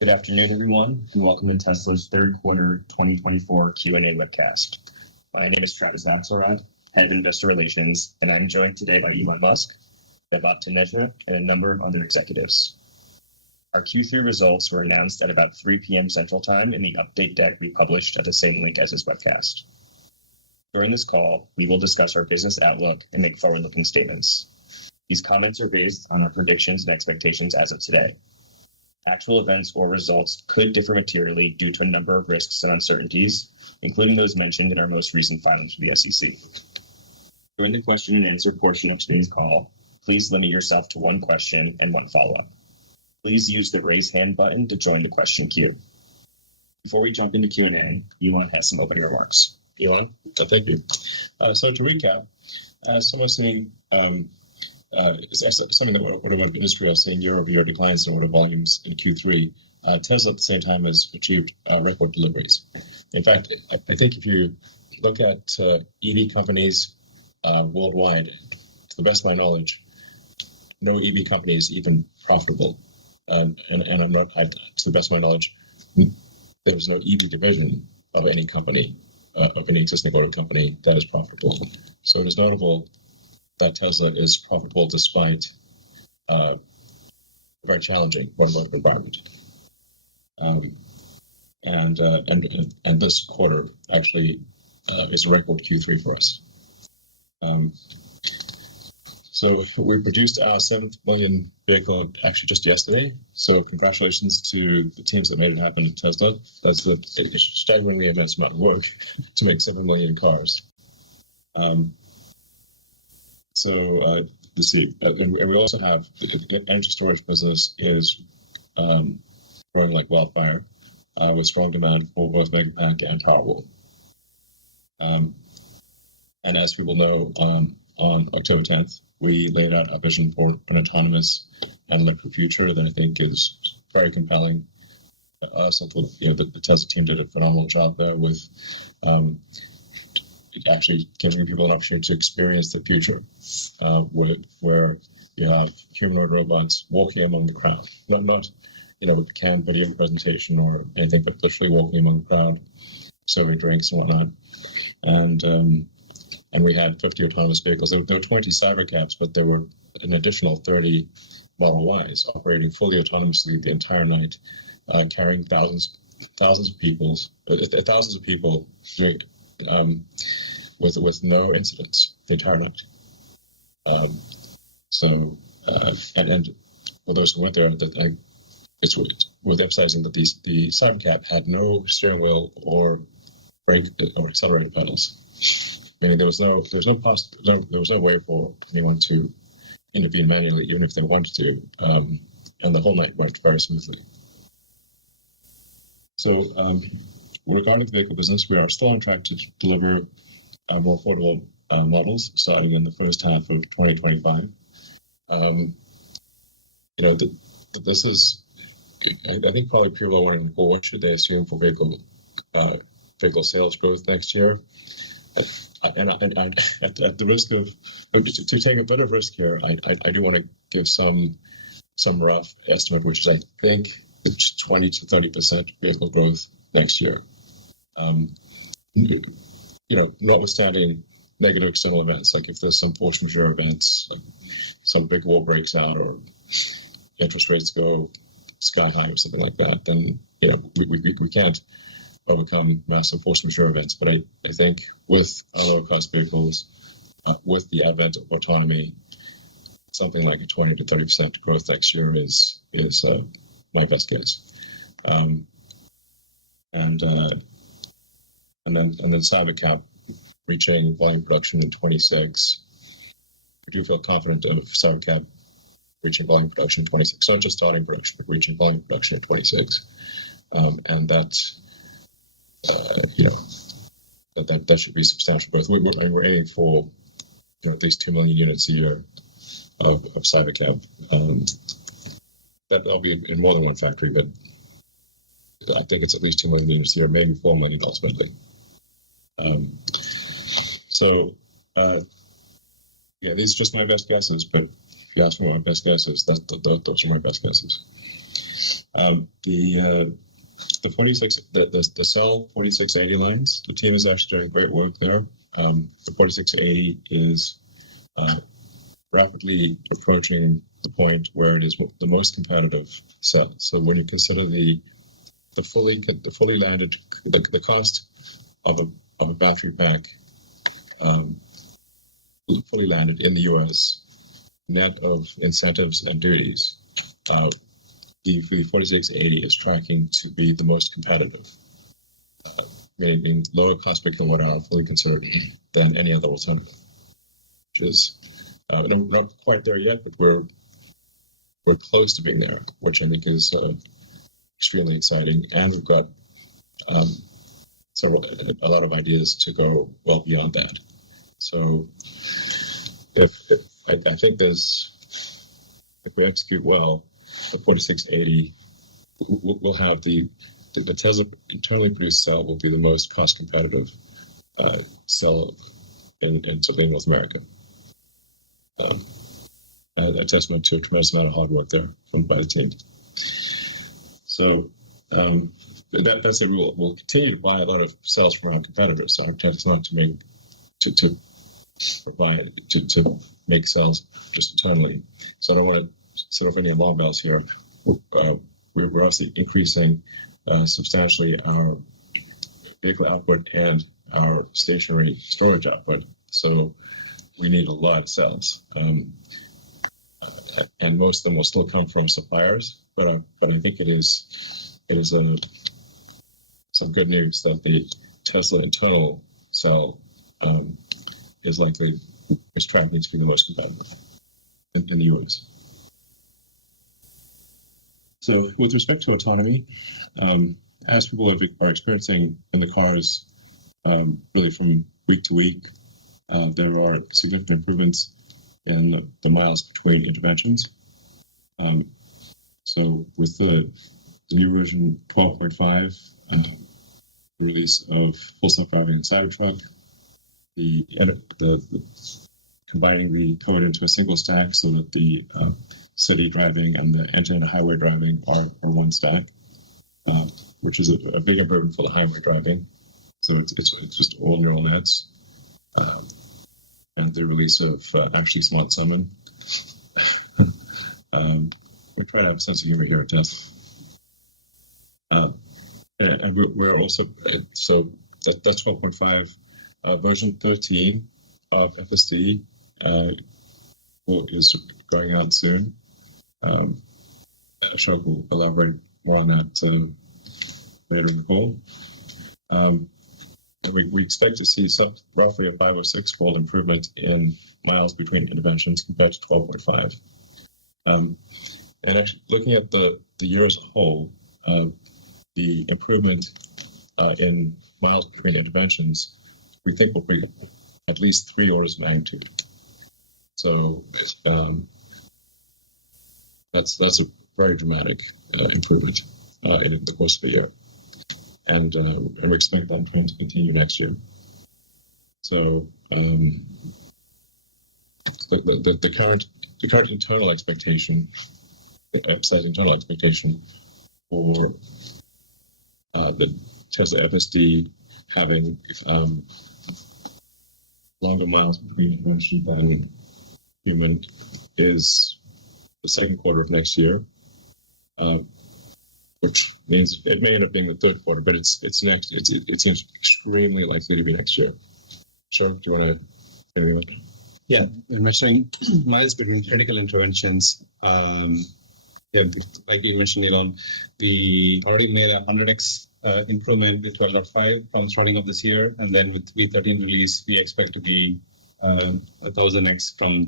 Good afternoon, everyone, and welcome to Tesla's third quarter 2024 Q&A webcast. My name is Travis Axelrod, Head of Investor Relations, and I'm joined today by Elon Musk, Vaibhav Taneja, and a number of other executives. Our Q3 results were announced at about 3 p.m. Central Time in the update deck we published at the same link as this webcast. During this call, we will discuss our business outlook and make forward-looking statements. These comments are based on our predictions and expectations as of today. Actual events or results could differ materially due to a number of risks and uncertainties, including those mentioned in our most recent filings with the SEC. During the question and answer portion of today's call, please limit yourself to one question and one follow-up. Please use the raise hand button to join the question queue. Before we jump into Q&A, Elon has some opening remarks. Elon? Thank you. So to recap, as someone saying, something that automotive industry are seeing year-over-year declines in order volumes in Q3. Tesla at the same time has achieved record deliveries. In fact, I think if you look at EV companies worldwide, to the best of my knowledge, no EV company is even profitable. And I'm not, to the best of my knowledge, there's no EV division of any company, of any existing auto company that is profitable. So it is notable that Tesla is profitable despite a very challenging automotive environment. And this quarter actually is a record Q3 for us. So we produced our 7th million vehicle actually just yesterday. So congratulations to the teams that made it happen at Tesla. That's a staggeringly immense amount of work to make 7 million cars. Let's see, and we also have the energy storage business is growing like wildfire with strong demand for both Megapack and Powerwall. And as people know, on October 10th, we laid out a vision for an autonomous and electric future that I think is very compelling. The Tesla team did a phenomenal job there with actually giving people an opportunity to experience the future, where you have humanoid robots walking among the crowd, not canned video presentation or anything, but literally walking among the crowd, serving drinks and whatnot. And we had 50 autonomous vehicles. There were 20 Cybercabs, but there were an additional 30 Model Ys operating fully autonomously the entire night, carrying thousands of people during, with no incidents the entire night. And for those who went there, it's worth emphasizing that the Cybercab had no steering wheel or brake or accelerator pedals. Meaning there was no way for anyone to intervene manually, even if they wanted to, and the whole night worked very smoothly. So, regarding the vehicle business, we are still on track to deliver more affordable models starting in the first half of 2025. This is, I think probably people are wondering, well, what should they assume for vehicle sales growth next year? And at the risk of to take a bit of risk here, I do want to give some rough estimate, which is I think 20 to 30% vehicle growth next year. Notwithstanding negative external events, like if there's some force majeure events, like some big war breaks out or interest rates go sky high or something like that, then we can't overcome massive force majeure events. But I think with our low-cost vehicles, with the advent of autonomy, something like a 20 to 30% growth next year is my best guess. And then Cybercab reaching volume production in 26. I do feel confident of Cybercab reaching volume production in 26. Not just starting production, but reaching volume production in 26. And that's that should be substantial growth. We're aiming for at least 2 million units a year of Cybercab. That'll be in more than one factory, but I think it's at least 2 million units a year, maybe 4 million ultimately. These are just my best guesses, but if you ask me what my best guess is, those are my best guesses. The 46 the cell 4680 lines. The team is actually doing great work there. The 4680 is rapidly approaching the point where it is the most competitive cell. So when you consider the fully landed the cost of a battery pack fully landed in the U.S. net of incentives and duties, the 4680 is tracking to be the most competitive, meaning lower cost per kilowatt hour fully considered than any other alternative. Which is not quite there yet, but we're close to being there, which I think is extremely exciting. And we've got a lot of ideas to go well beyond that. So I think if we execute well, the 4680 will have the Tesla internally produced cell will be the most cost competitive cell in certainly North America. A testament to a tremendous amount of hard work there by the team. So that's the rule. We'll continue to buy a lot of cells from our competitors. Our intent is not to make cells just internally. So I don't want to set off any alarm bells here. We're obviously increasing substantially our vehicle output and our stationary storage output. So we need a lot of cells, and most of them will still come from suppliers. But I think it is some good news that the Tesla internal cell is tracking to be the most competitive in the US. So with respect to autonomy, as people are experiencing in the cars, really from week to week, there are significant improvements in the miles between interventions. So with the new version 12.5, release of Full Self-Driving Cybertruck, the combining the code into a single stack so that the city driving and the end-to-end highway driving are one stack, which is a big improvement for the highway driving. So it's just all neural nets. And the release of actually Smart Summon. We try to have a sense of humor here at Tesla. And we're also, so that's 12.5. Version 13 of FSD is going out soon. Ashok will elaborate more on that later in the call. And we expect to see roughly a 5 or 6 fold improvement in miles between interventions compared to 12.5. And actually, looking at the year as a whole, the improvement in miles between interventions, we think will be at least 3 orders of magnitude. So that's a very dramatic improvement in the course of the year. And we expect that trend to continue next year. So the current internal expectation, site internal expectation for the Tesla FSD having longer miles between intervention than human is the second quarter of next year. Which means it may end up being the third quarter, but it's next. It seems extremely likely to be next year. Sure, do you want to say anything about that? Yeah, we're measuring miles between critical interventions. Like you mentioned, Elon, we already made a 100x improvement with 12.5 from starting of this year, and then with V13 release, we expect to be 1000x from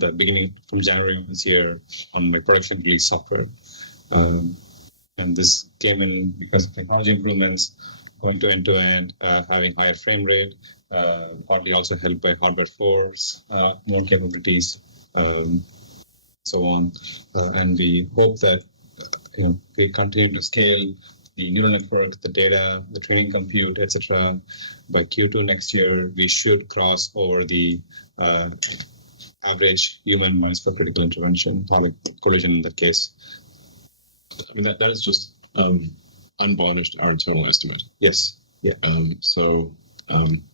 January of this year on my production release software. And this came in because of technology improvements, going to end-to-end, having higher frame rate, partly also helped by hardware force, more capabilities, so on. And we hope that we continue to scale the neural network, the data, the training compute, etc. By Q2 next year, we should cross over the average human miles per critical intervention, atomic collision in that case. I mean, that is just unvarnished our internal estimate. Yes. Yeah.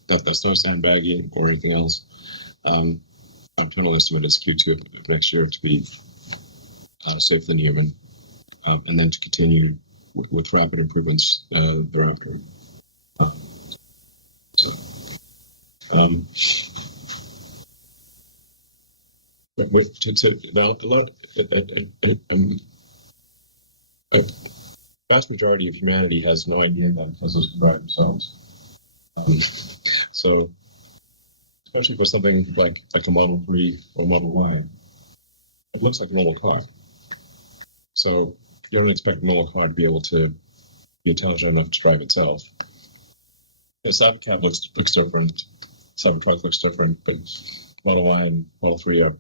That's not sandbagging or anything else. Our internal estimate is Q2 of next year to be safer than human, and then to continue with rapid improvements thereafter. A vast majority of humanity has no idea that Teslas can drive themselves. So, especially for something like a Model 3 or Model Y, it looks like a normal car. So you don't expect a normal car to be able to be intelligent enough to drive itself. The Cybercab looks different. Cybertruck looks different, but Model Y and Model 3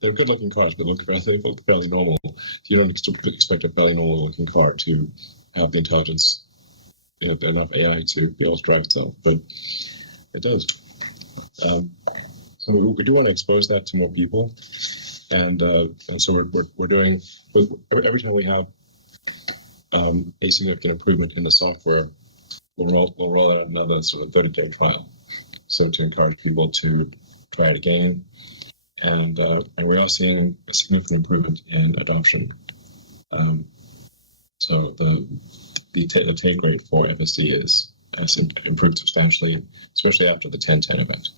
they're good-looking cars, but they look fairly normal. You don't expect a fairly normal-looking car to have the intelligence, enough AI to be able to drive itself, but it does. So we do want to expose that to more people, and so we're doing, every time we have a significant improvement in the software, we'll roll out another sort of 30-day trial, so to encourage people to try it again. And we are seeing a significant improvement in adoption. So the take rate for FSD has improved substantially, especially after the 1010 event.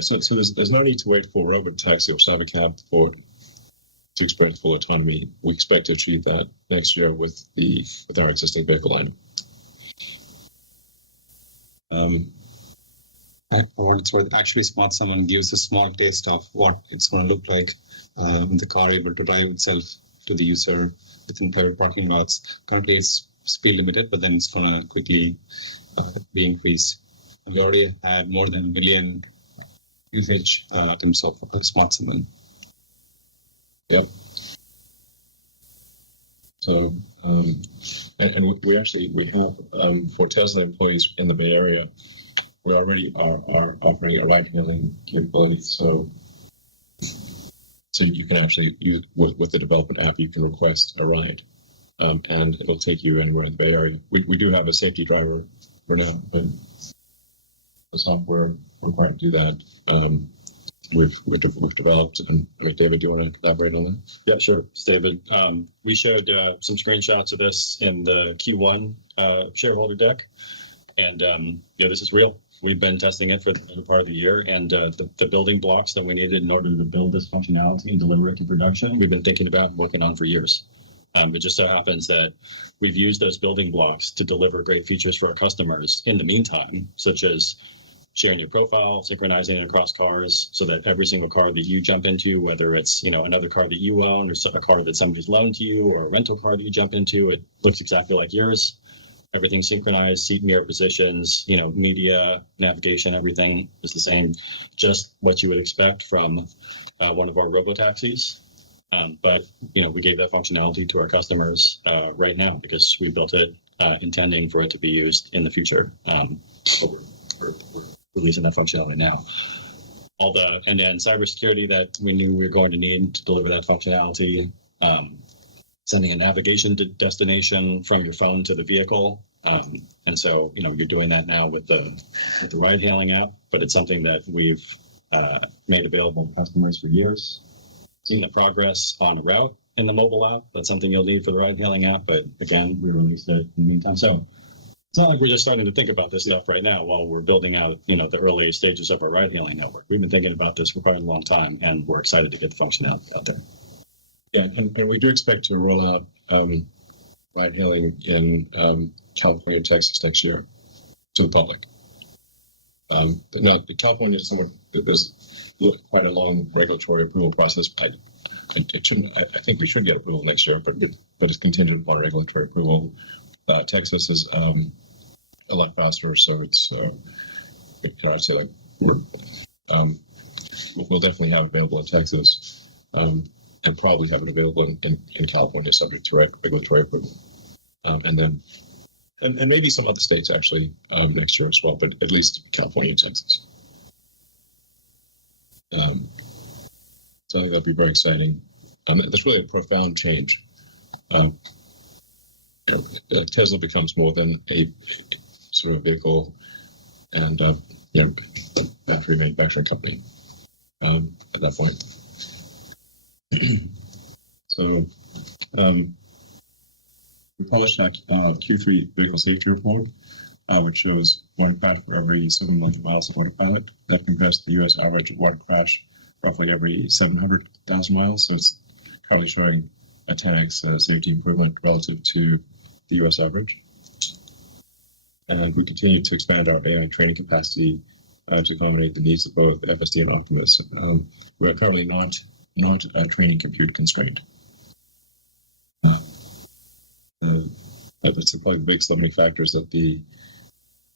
So there's no need to wait for robotaxi or Cybercab to experience full autonomy. We expect to achieve that next year with our existing vehicle lineup. For it's worth, actually, Smart Summon gives a small taste of what it's going to look like. The car able to drive itself to the user within private parking lots. Currently, it's speed limited, but then it's going to quickly be increased. And we already had more than 1 million usage in terms of Smart Summon. Yep. So, and we have for Tesla employees in the Bay Area, we already are offering a ride-hailing capability. So you can actually use with the development app, you can request a ride, and it'll take you anywhere in the Bay Area. We do have a safety driver for now, but the software required to do that. We've developed, and David, do you want to elaborate on that? Yeah, sure. It's David. We showed some screenshots of this in the Q1 shareholder deck, and this is real. We've been testing it for the better part of the year, and the building blocks that we needed in order to build this functionality and deliver it to production, we've been thinking about and working on for years. It just so happens that we've used those building blocks to deliver great features for our customers in the meantime, such as sharing your profile, synchronizing it across cars, so that every single car that you jump into, whether it's another car that you own or a car that somebody's loaned to you or a rental car that you jump into, it looks exactly like yours. Everything's synchronized, seat mirror positions, media, navigation, everything is the same, just what you would expect from one of our robotaxis. But we gave that functionality to our customers right now because we built it intending for it to be used in the future. So we're releasing that functionality now. All the end-to-end cybersecurity that we knew we were going to need to deliver that functionality, sending a navigation destination from your phone to the vehicle. And so, you're doing that now with the ride-hailing app, but it's something that we've made available to customers for years. Seen the progress on a route in the mobile app. That's something you'll need for the ride-hailing app, but again, we released it in the meantime. So it's not like we're just starting to think about this stuff right now while we're building out, the early stages of our ride-hailing network. We've been thinking about this for quite a long time, and we're excited to get the functionality out there. Yeah, and we do expect to roll out ride-hailing in California and Texas next year to the public. But no, California is there's quite a long regulatory approval process. I think we should get approval next year, but it's contingent upon regulatory approval. Texas is a lot faster, so it's I'd say like we'll definitely have it available in Texas, and probably have it available in California, subject to regulatory approval, and then and maybe some other states actually next year as well, but at least California and Texas. So I think that'd be very exciting. That's really a profound change. Tesla becomes more than a sort of vehicle and battery manufacturing company at that point. So we published our Q3 vehicle safety report, which shows one crash for every 7 million miles of autopilot. That compares to the U.S. average of one crash roughly every 700,000 miles. So it's currently showing a 10x safety improvement relative to the U.S. average. And we continue to expand our AI training capacity to accommodate the needs of both FSD and Optimus. We are currently not training compute constrained. That's probably the biggest limiting factor is that the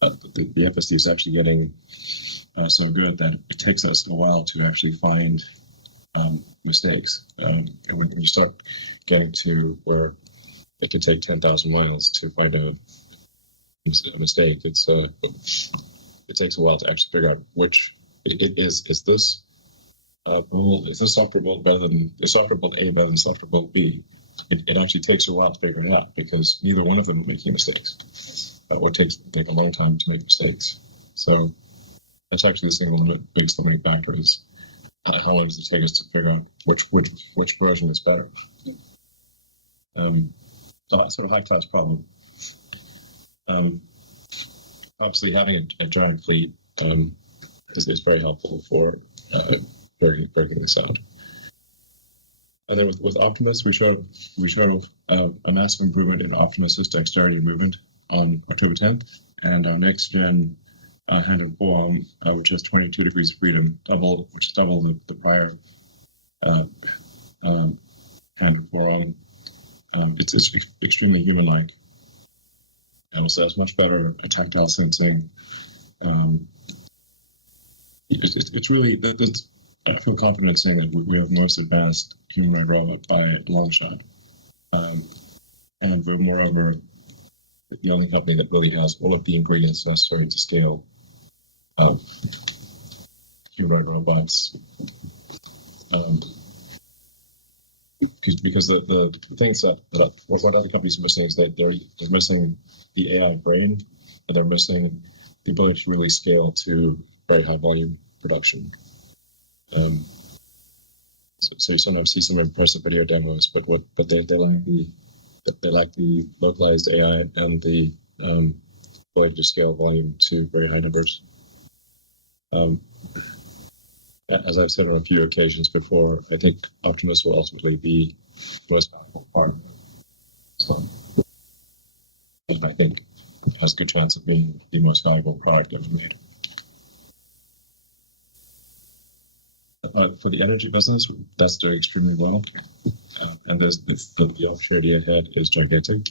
FSD is actually getting so good that it takes us a while to actually find mistakes. And when you start getting to where it can take 10,000 miles to find a mistake, it takes a while to actually figure out which is this build, is this software build better than the software build A better than software build B? It actually takes a while to figure it out because neither one of them are making mistakes. What takes a long time to make mistakes. So that's actually the single biggest limiting factor is how long does it take us to figure out which version is better. Sort of high class problem. Obviously, having a giant fleet is very helpful for breaking this out. And then with Optimus, we showed a massive improvement in Optimus's dexterity and movement on October 10th, and our next gen hand and forearm, which has 22 degrees of freedom, which is double the prior hand and forearm. It's extremely human-like. And also has much better tactile sensing. It's really, I feel confident saying that we have the most advanced humanoid robot by a long shot. And we're moreover the only company that really has all of the ingredients necessary to scale humanoid robots. Because the things that what other companies are missing is that they're missing the AI brain, and they're missing the ability to really scale to very high volume production. So you sometimes see some impressive video demos, but they lack the localized AI and the ability to scale volume to very high numbers. As I've said on a few occasions before, I think Optimus will ultimately be the most valuable part. So, and I think it has a good chance of being the most valuable product ever made. For the energy business, that's doing extremely well, and the opportunity ahead is gigantic.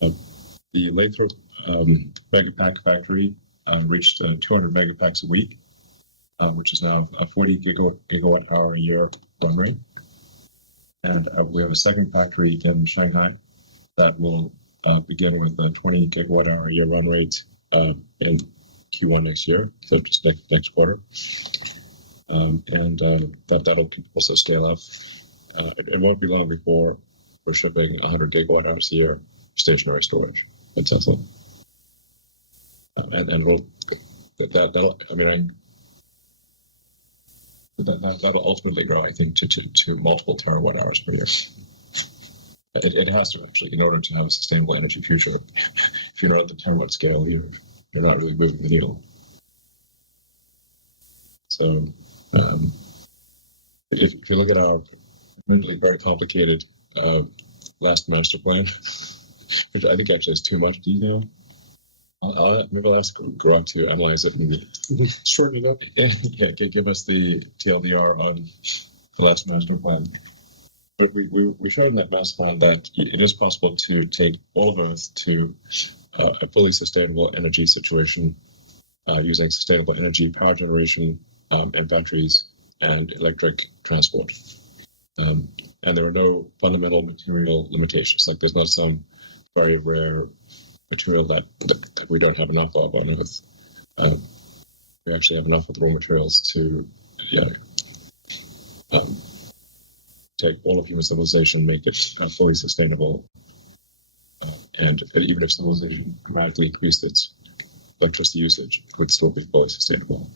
The Lathrop Megapack factory reached 200 megapacks a week, which is now a 40 gigawatt hour a year run rate. And we have a second factory in Shanghai that will begin with a 20 gigawatt hour a year run rate in Q1 next year, so just next quarter. That'll also scale up. It won't be long before we're shipping 100 gigawatt hours a year stationary storage at Tesla. That'll ultimately grow, I think, to multiple terawatt hours per year. It has to actually, in order to have a sustainable energy future. If you're not at the terawatt scale, you're not really moving the needle. So, if you look at our really very complicated last master plan, which I think actually has too much detail, maybe I'll ask Grok to analyze it and shorten it up. Yeah, give us the TLDR on the last master plan. But we showed in that master plan that it is possible to take all of Earth to a fully sustainable energy situation using sustainable energy, power generation, and batteries and electric transport. And there are no fundamental material limitations. Like there's not some very rare material that we don't have enough of on Earth. We actually have enough of the raw materials to take all of human civilization, make it fully sustainable, and even if civilization dramatically increased its electricity usage, it would still be fully sustainable.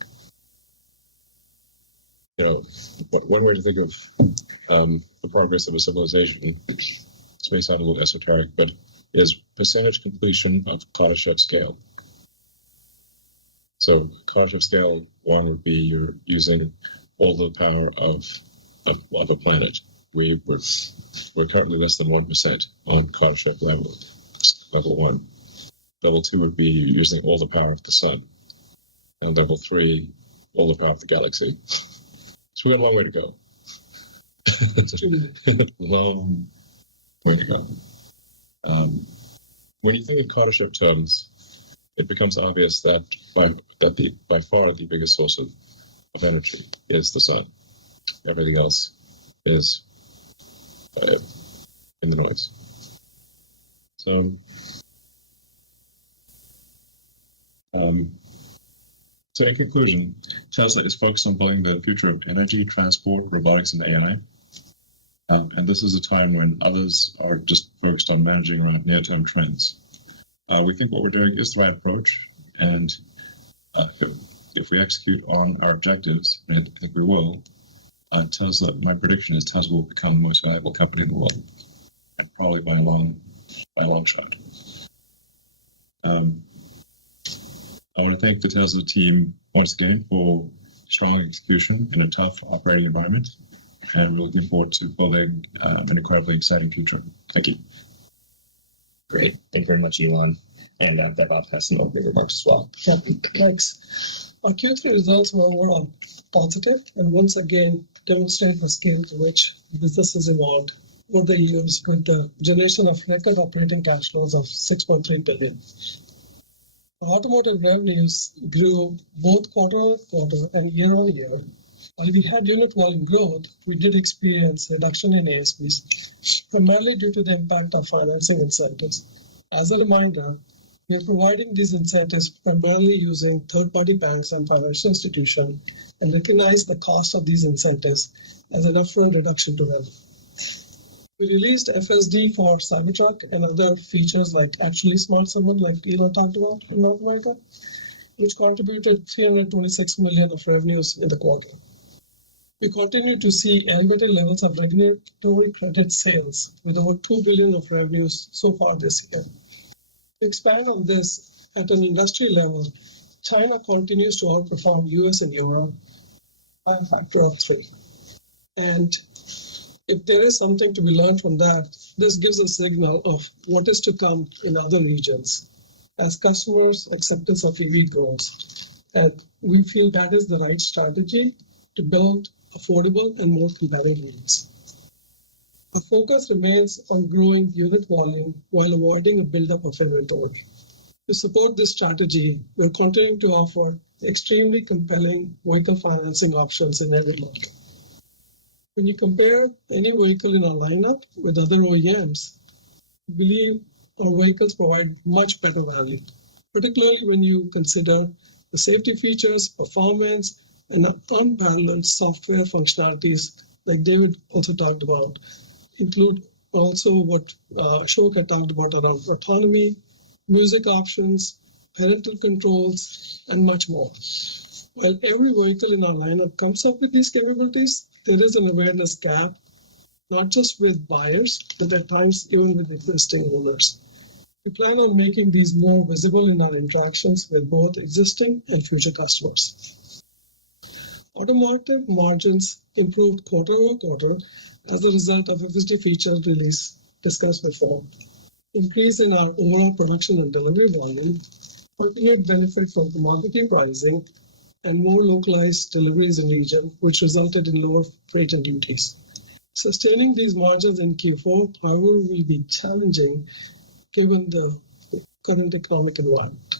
One way to think of the progress of a civilization, this may sound a little esoteric, but is percentage completion of Kardashev scale. So Kardashev scale 1 would be you're using all the power of a planet. We're currently less than 1% on Kardashev level 1. Level 2 would be using all the power of the sun. And level 3, all the power of the galaxy. So we got a long way to go. Long way to go. When you think in Kardashev terms, it becomes obvious that by far the biggest source of energy is the sun. Everything else is in the noise. So in conclusion, Tesla is focused on building the future of energy, transport, robotics, and AI. And this is a time when others are just focused on managing around near-term trends. We think what we're doing is the right approach, and if we execute on our objectives, and I think we will, Tesla, my prediction is Tesla will become the most valuable company in the world, and probably by a long shot. I want to thank the Tesla team once again for strong execution in a tough operating environment, and we're looking forward to building an incredibly exciting future. Thank you. Great. Thank you very much, Elon. And Vaibhav has some opening remarks as well. Yeah, thanks. Our Q3 results were overall positive and once again demonstrate the scale to which business has evolved over the years with the generation of record operating cash flows of $6.3 billion. Automotive revenues grew both quarter-on-quarter and year-on-year. While we had unit volume growth, we did experience reduction in ASPs, primarily due to the impact of financing incentives. As a reminder, we are providing these incentives primarily using third-party banks and financial institutions and recognize the cost of these incentives as an upfront reduction to revenue. We released FSD for Cybertruck and other features like Actually Smart Summon, like Elon talked about in North America, which contributed $326 million of revenues in the quarter. We continue to see elevated levels of regulatory credit sales with over $2 billion of revenues so far this year. To expand on this, at an industry level, China continues to outperform US and Europe by a factor of 3. And if there is something to be learned from that, this gives a signal of what is to come in other regions as customers' acceptance of EV grows. And we feel that is the right strategy to build affordable and more compelling leads. Our focus remains on growing unit volume while avoiding a buildup of inventory. To support this strategy, we're continuing to offer extremely compelling vehicle financing options in every market. When you compare any vehicle in our lineup with other OEMs, we believe our vehicles provide much better value, particularly when you consider the safety features, performance, and unparalleled software functionalities like David also talked about, include also what Ashok had talked about around autonomy, music options, parental controls, and much more. While every vehicle in our lineup comes up with these capabilities, there is an awareness gap, not just with buyers, but at times even with existing owners. We plan on making these more visible in our interactions with both existing and future customers. Automotive margins improved quarter-over-quarter as a result of FSD feature release discussed before. Increase in our overall production and delivery volume, continued benefit from commodity pricing, and more localized deliveries in region, which resulted in lower freight and duties. Sustaining these margins in Q4, however, will be challenging given the current economic environment.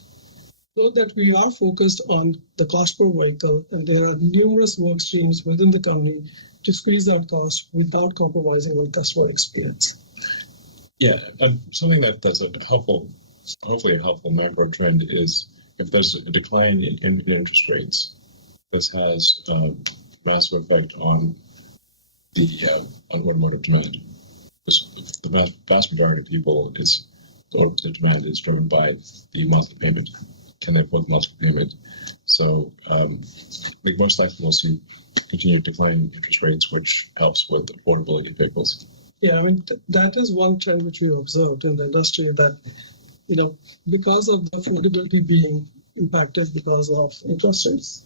Note that we are focused on the cost per vehicle, and there are numerous work streams within the company to squeeze out costs without compromising on customer experience. Yeah, something that's hopefully a helpful macro trend is if there's a decline in interest rates, this has a massive effect on the automotive demand. Because the vast majority of people the demand is driven by the monthly payment. Can they afford the monthly payment? So I think most likely we'll see continued declining interest rates, which helps with affordability of vehicles. Yeah, I mean, that is one trend which we observed in the industry that, because of the affordability being impacted because of interest rates,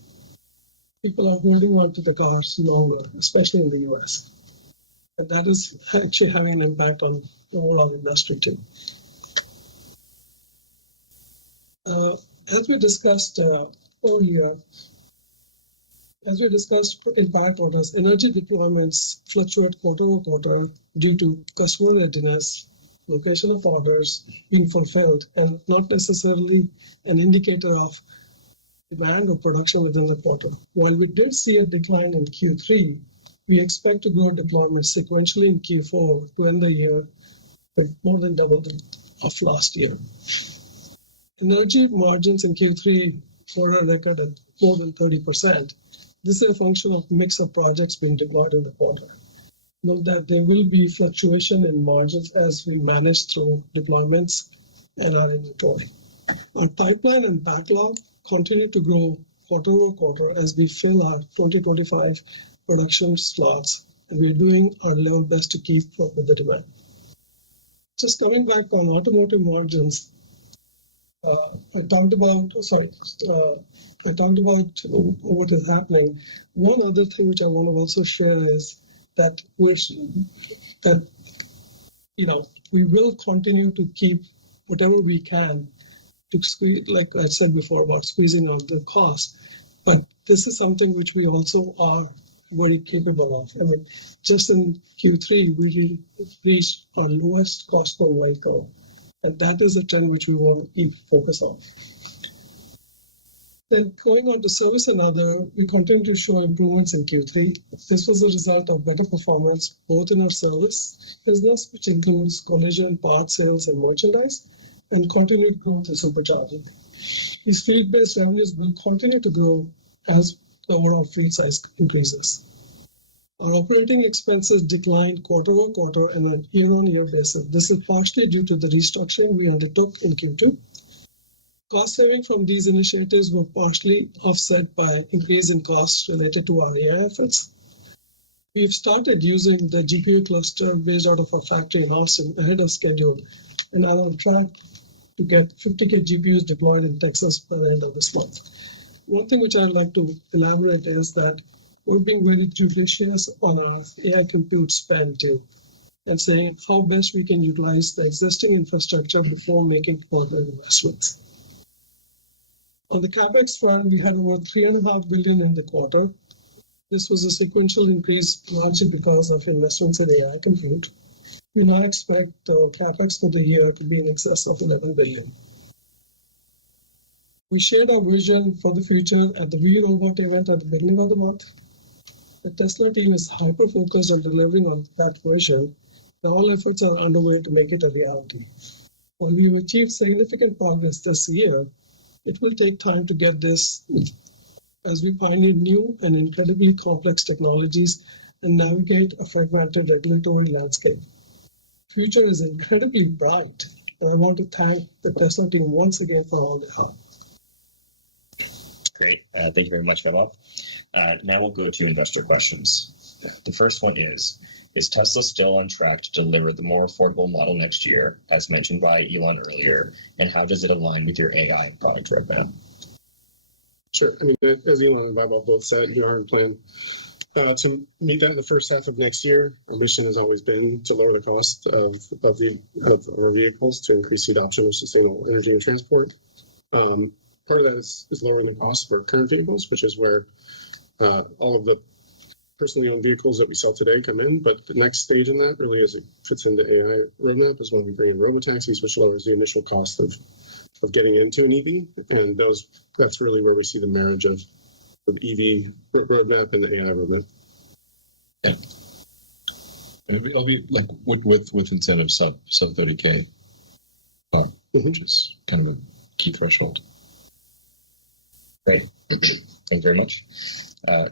people are holding on to the cars longer, especially in the US. And that is actually having an impact on the overall industry too. As we discussed earlier, in prior quarters, energy deployments fluctuate quarter-over-quarter due to customer readiness, location of orders being fulfilled, and not necessarily an indicator of demand or production within the quarter. While we did see a decline in Q3, we expect to grow deployments sequentially in Q4 to end the year with more than double of last year. Energy margins in Q3 were a record at more than 30%. This is a function of mix of projects being deployed in the quarter. Note that there will be fluctuation in margins as we manage through deployments and our inventory. Our pipeline and backlog continue to grow quarter-over-quarter as we fill our 2025 production slots, and we're doing our level best to keep up with the demand. Just coming back on automotive margins, I talked about what is happening. One other thing which I want to also share is that we will continue to keep whatever we can to squeeze, like I said before, about squeezing out the cost. But this is something which we also are very capable of. I mean, just in Q3, we reached our lowest cost per vehicle. And that is a trend which we want to keep focus on. Then going on to service and other, we continue to show improvements in Q3. This was a result of better performance both in our service business, which includes collision, part sales, and merchandise, and continued growth in supercharging. These fleet-based revenues will continue to grow as the overall fleet size increases. Our operating expenses declined quarter-over-quarter and on a year-on-year basis. This is partially due to the restructuring we undertook in Q2. Cost saving from these initiatives were partially offset by increase in costs related to our AI efforts. We've started using the GPU cluster based out of our factory in Austin ahead of schedule, and are on track to get 50K GPUs deployed in Texas by the end of this month. One thing which I'd like to elaborate is that we're being really judicious on our AI compute spend too, and saying how best we can utilize the existing infrastructure before making further investments. On the CapEx front, we had over $3.5 billion in the quarter. This was a sequential increase largely because of investments in AI compute. We now expect CapEx for the year to be in excess of $11 billion. We shared our vision for the future at the We Robot event at the beginning of the month. The Tesla team is hyper-focused on delivering on that vision, and all efforts are underway to make it a reality. While we've achieved significant progress this year, it will take time to get this as we pioneer new and incredibly complex technologies and navigate a fragmented regulatory landscape. The future is incredibly bright, and I want to thank the Tesla team once again for all their help. Great. Thank you very much, Vaibhav. Now we'll go to investor questions. The first one is Tesla still on track to deliver the more affordable model next year, as mentioned by Elon earlier, and how does it align with your AI product roadmap? Sure. I mean, as Elon and Vaibhav both said, we are on plan to meet that in the first half of next year. Our mission has always been to lower the cost of our vehicles to increase the adoption of sustainable energy and transport. Part of that is lowering the cost for current vehicles, which is where all of the personally owned vehicles that we sell today come in. But the next stage in that really, as it fits into AI roadmap, is when we bring in robotaxis, which lowers the initial cost of getting into an EV. And that's really where we see the marriage of EV roadmap and the AI roadmap. Yeah. It'll be like with incentive sub 30K, which is kind of a key threshold. Great. Thank you very much.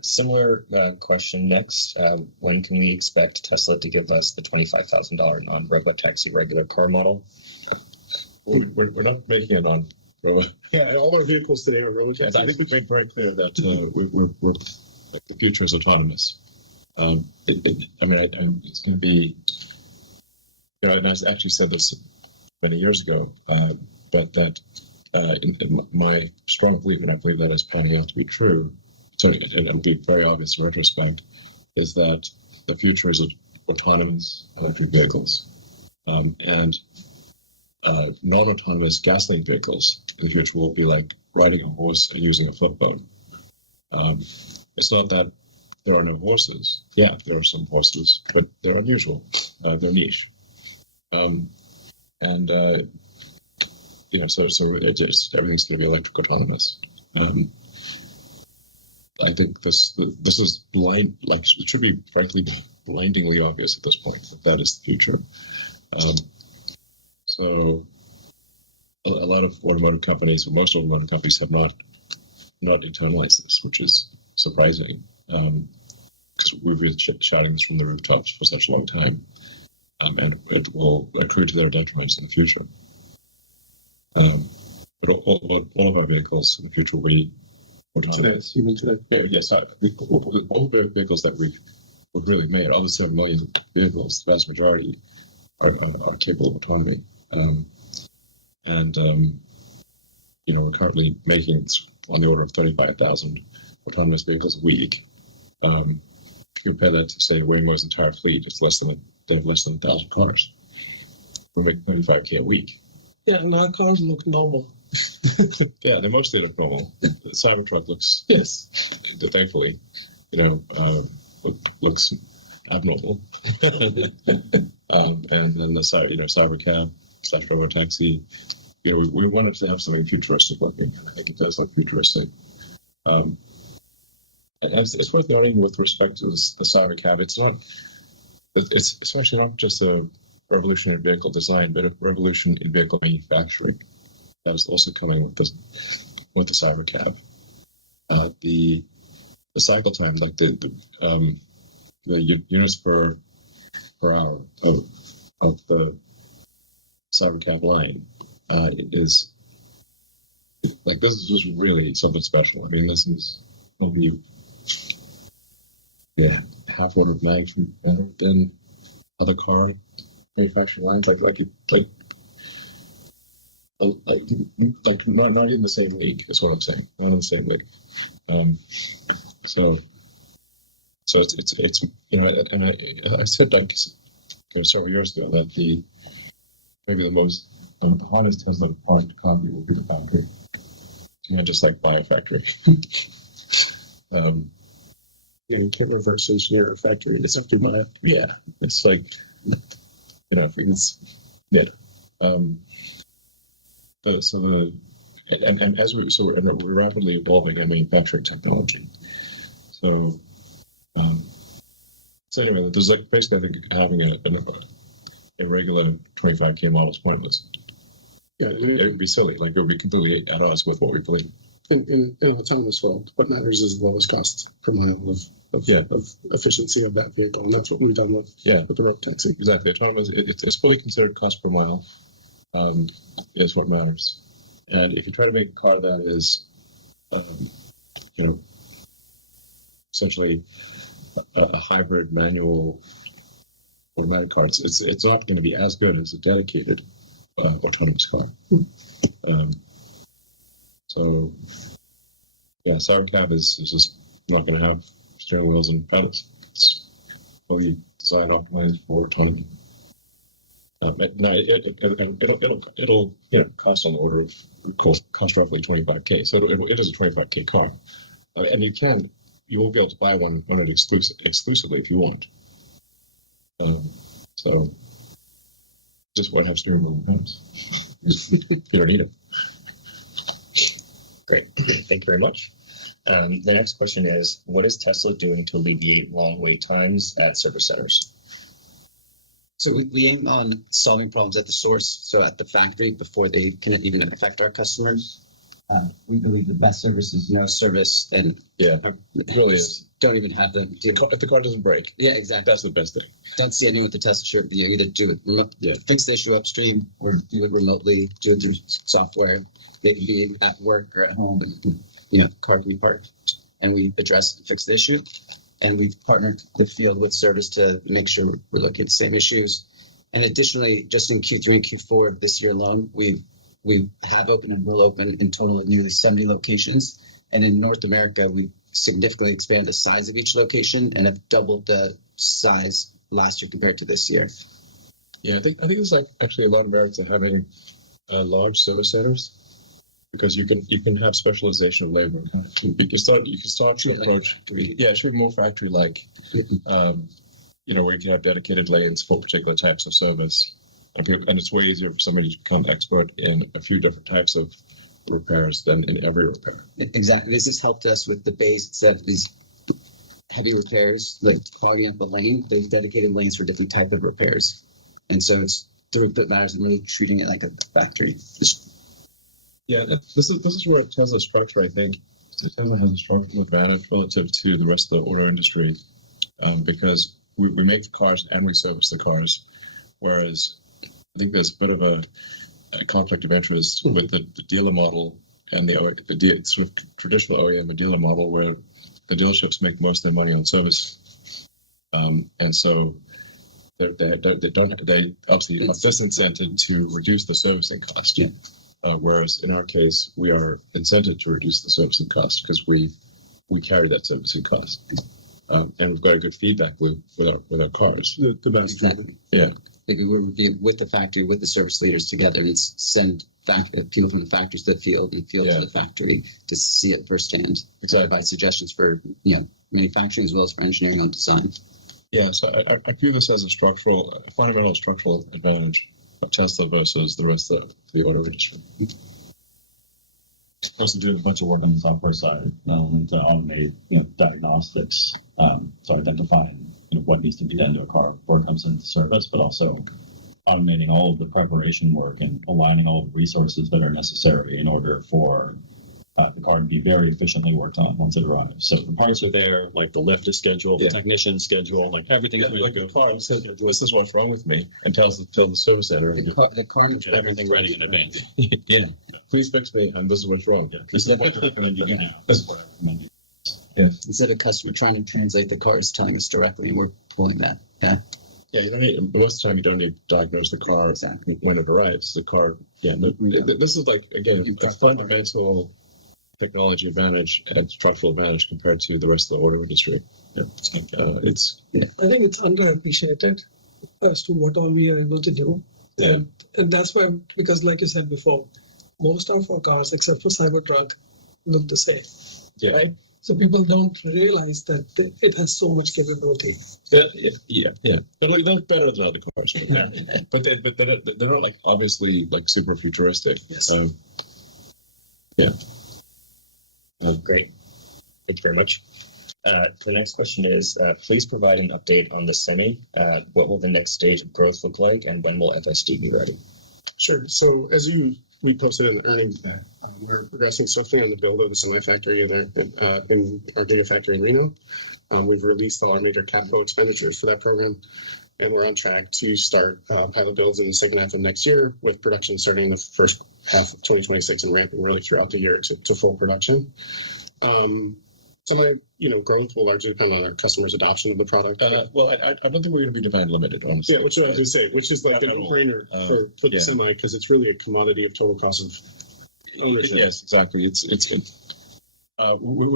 Similar question next. When can we expect Tesla to give us the $25,000 non-robotaxi regular car model? We're not making it on. Yeah, all our vehicles today are robotaxis. I think we've made very clear that we're the future is autonomous. It's going to be. And I actually said this many years ago, but that in my strong belief, and I believe that is panning out to be true, and it'll be very obvious in retrospect, is that the future is autonomous electric vehicles, and non-autonomous gasoline vehicles in the future will be like riding a horse and using a flip phone. It's not that there are no horses. Yeah, there are some horses, but they're unusual. They're niche. So it just everything's going to be electric autonomous. I think this is blind, like it should be frankly blindingly obvious at this point that is the future. So a lot of automotive companies, or most automotive companies, have not internalized this, which is surprising, because we've been shouting this from the rooftops for such a long time, and it will accrue to their detriments in the future. But all of our vehicles in the future will be autonomous. Even today. Yes, all the vehicles that we've really made, all the 7 million vehicles, the vast majority are capable of autonomy. We're currently making on the order of 35,000 autonomous vehicles a week. Compare that to, say, Waymo's entire fleet, they have less than 1,000 cars. We make 35K a week. Yeah, and our cars look normal. Yeah, they mostly look normal. The Cybertruck looks, thankfully, looks abnormal. And then the Cybercab / robotaxi, we wanted to have something futuristic looking. I think it does look futuristic. And it's worth noting with respect to the Cybercab, it's especially not just a revolution in vehicle design, but a revolution in vehicle manufacturing that is also coming with the Cybercab. The cycle time, like the units per hour of the Cybercab line, is like, this is just really something special. I mean, this is probably half order of magnitude better than other car manufacturing lines, like not in the same league is what I'm saying. Not in the same league. So it's and I said several years ago that maybe the most the hardest Tesla product to copy will be the foundry. You can't just buy a factory. You can't reverse engineer a factory. It's have to buy it. Yeah, it's like we're rapidly evolving in manufacturing technology. So anyway, there's basically, I think, having a regular 25K model is pointless. Yeah, it would be silly. It would be completely at odds with what we believe. In an autonomous world, what matters is the lowest cost per mile of efficiency of that vehicle, and that's what we've done with the robotaxi. Exactly, autonomous. It's fully considered cost per mile is what matters. And if you try to make a car that is, essentially a hybrid manual automatic car, it's not going to be as good as a dedicated autonomous car. Cybercab is just not going to have steering wheels and pedals. It's fully designed optimized for autonomy. It'll cost on the order of cost roughly 25K. So it is a 25K car, and you will be able to buy one on it exclusively if you want. So just won't have steering wheel and pedals. You don't need it. Great. Thank you very much. The next question is, what is Tesla doing to alleviate long wait times at service centers? So we aim on solving problems at the source, so at the factory, before they can even affect our customers. We believe the best service is no service, and Yeah, it really is. don't even have them. If the car doesn't break, Yeah, exactly. that's the best thing. Don't see anyone with the Tesla shirt. You either do it, fix the issue upstream, or do it remotely, do it through software. Maybe be at work or at home, and car can be parked, and we address and fix the issue. And we've partnered the field with service to make sure we're looking at the same issues. And additionally, just in Q3 and Q4 of this year alone, we have opened and will open in total at nearly 70 locations. And in North America, we significantly expanded the size of each location and have doubled the size last year compared to this year. Yeah, I think there's actually a lot of merit to having large service centers, because you can have specialization of labor. You can start to approach. It should be more factory-like. Where you can have dedicated lanes for particular types of service, and it's way easier for somebody to become expert in a few different types of repairs than in every repair. Exactly. This has helped us with the base instead of these heavy repairs, like clogging up a lane. There's dedicated lanes for different type of repairs, and so it's throughput matters and really treating it like a factory. Yeah, this is where Tesla's structure, I think, Tesla has a structural advantage relative to the rest of the auto industry, because we make the cars and we service the cars, whereas I think there's a bit of a conflict of interest with the dealer model and the sort of traditional OEM and dealer model, where the dealerships make most of their money on service, and so they obviously are disincented to reduce the servicing cost. Yeah. Whereas in our case, we are incented to reduce the servicing cost because we carry that servicing cost, and we've got a good feedback with our cars. The best. Exactly. Yeah. Maybe we review with the factory, with the service leaders together, and send people from the factories to the field and field to the factory to see it firsthand. Exactly. Provide suggestions for manufacturing as well as for engineering on design. Yeah. So I view this as a fundamental structural advantage of Tesla versus the rest of the auto industry. Also doing a bunch of work on the software side, not only to automate, diagnostics, so identifying what needs to be done to a car before it comes into service, but also automating all of the preparation work and aligning all of the resources that are necessary in order for the car to be very efficiently worked on once it arrives. So the parts are there, like the lift is scheduled, the technician schedule, like everything's really Like good. the car says, this is what's wrong with me, and tell the service center. The car Get everything ready in advance. Yeah. Please fix me, and this is what's wrong. Yeah, this is what we're recommending you now. This is what I recommend you. instead of customer trying to translate the car, it's telling us directly, and we're pulling that. Yeah, Yeah, you don't need, most of the time you don't need to diagnose the car exactly. when it arrives. The car, this is like, again, a fundamental technology advantage and structural advantage compared to the rest of the auto industry. I think it's underappreciated as to what all we are able to do. Yeah. And that's why, because like you said before, most of our cars, except for Cybertruck, look the same. Yeah. Right? So people don't realize that it has so much capability. Yeah. They look better than other cars. Yeah. But they're not like obviously like super futuristic. Yes. Great. Thank you very much. The next question is, please provide an update on the Semi. What will the next stage of growth look like, and when will FSD be ready? Sure. So as we posted in the earnings, we're progressing swiftly on the build of the semi-factory in our Gigafactory in Reno. We've released all our major capital expenditures for that program, and we're on track to start pilot builds in the second half of next year, with production starting in the first half of 2026 and ramping really throughout the year to full production. Growth will largely depend on our customers' adoption of the product. I don't think we're going to be demand limited, honestly. Yeah, which I was going to say, which is like a no-brainer for the Semi, because it's really a commodity of total cost of ownership. Yes, exactly. We